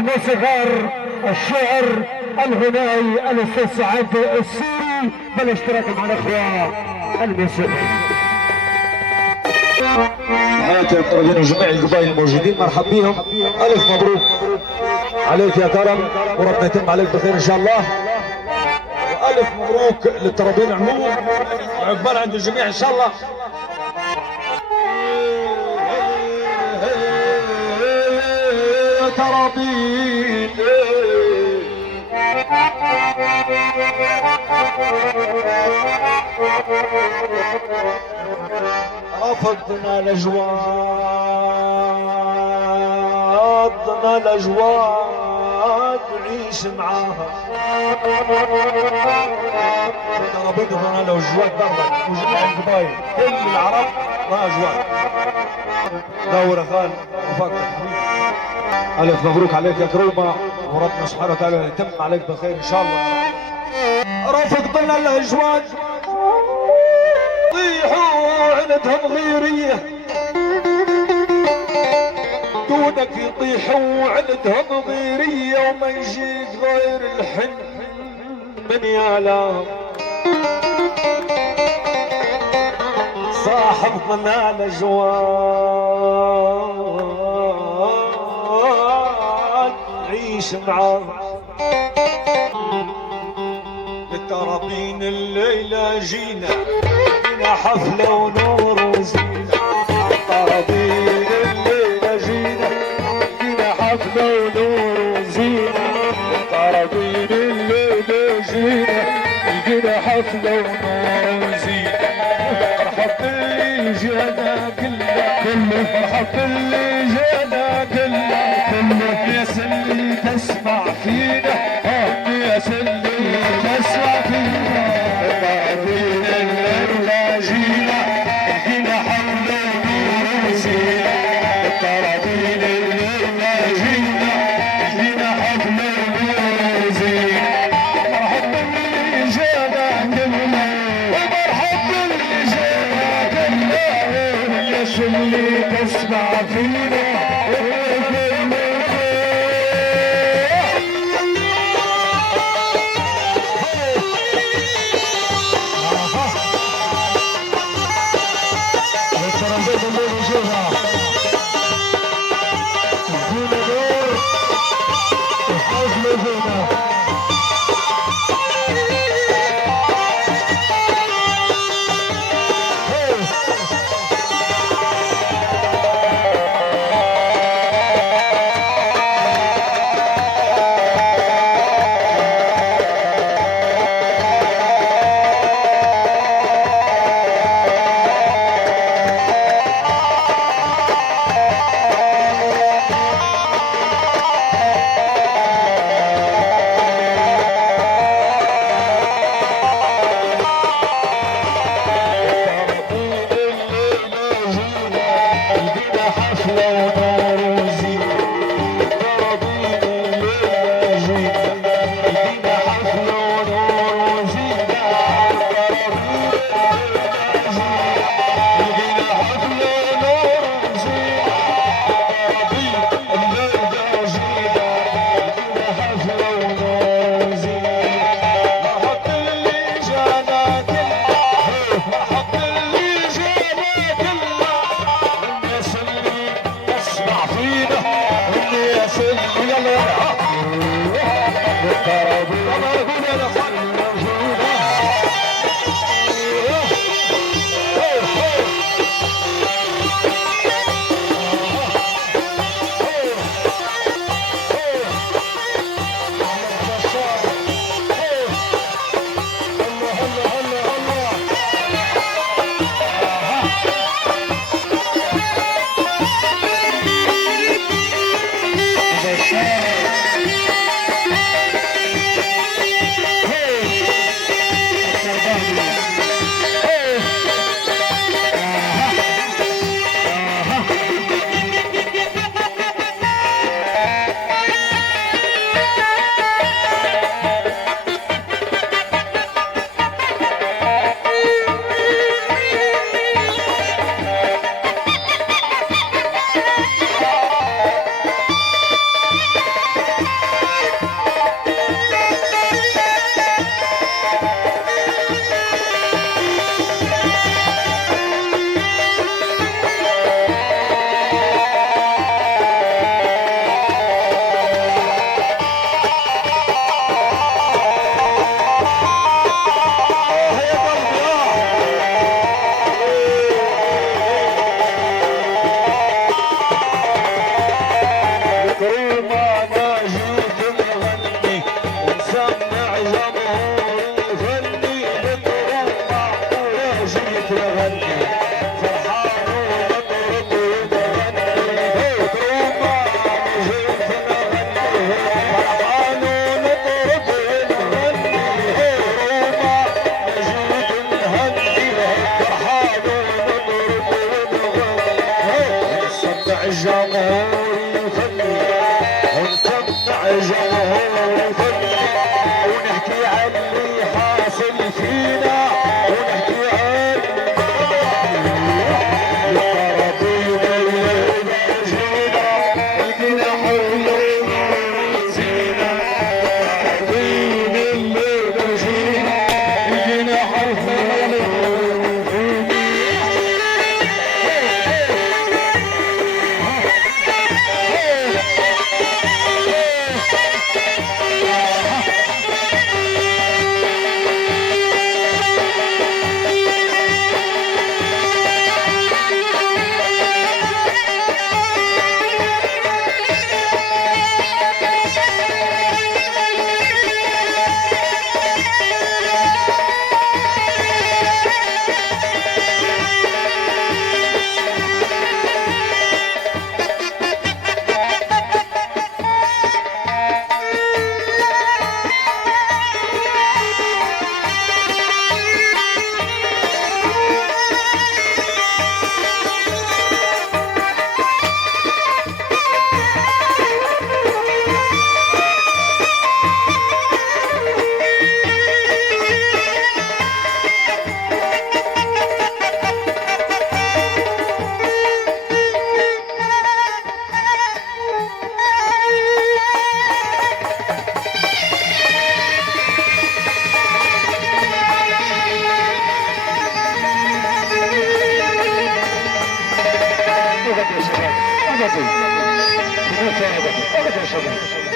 الموسيقار الشعر الغنائي الاستاذ سعد السوري بالاشتراك مع الاخوه الموسيقيين. تحياتي للطرفين وجميع القبائل الموجودين، مرحب بهم. الف مبروك عليك يا كرم، وربنا يتم عليك بخير ان شاء الله. والف مبروك للطرفين عموما وعقبال عند الجميع ان شاء الله. طرابين رفضنا الاجواد نعيش معاها. رفضنا الاجواد برا وجميع القبائل كل العرب ما اجواد. دور خان وفقدك حبيبي. الف مبروك عليك يا كرومه، وربنا سبحانه وتعالى يتم عليك بخير ان شاء الله. رفضنا الاجواد يطيحوا عندهم غيريه، دونك يطيحوا عندهم غيريه وما يجيك غير الحن من يالام. صاحبنا الاجواد عيش معاه. بالترابين الليله جينا حفله ونور وزينه. الطرابين الليله جينا حفله ونور وزينه. الطرابين الليله جينا حفله ونور وزينه. مرحب باللي جانا كله مرحب باللي جانا كله يا سلي تسمع فينا يا سلي تسمع فينا. الطرابين الليله جينا حفله ونور وزينه. الطرابين الليله جينا حفله ونور وزينه. مرحب باللي جانا كله ومرحب باللي جانا كله يا سلي تسمع فينا. جمهور ونحكي عن اللي حاصل فينا ونحكي عن القرابين اللي جينا لقينا حلوين زينة القرابين اللي جينا لقينا حلوين أبدا يا شباب أبدا.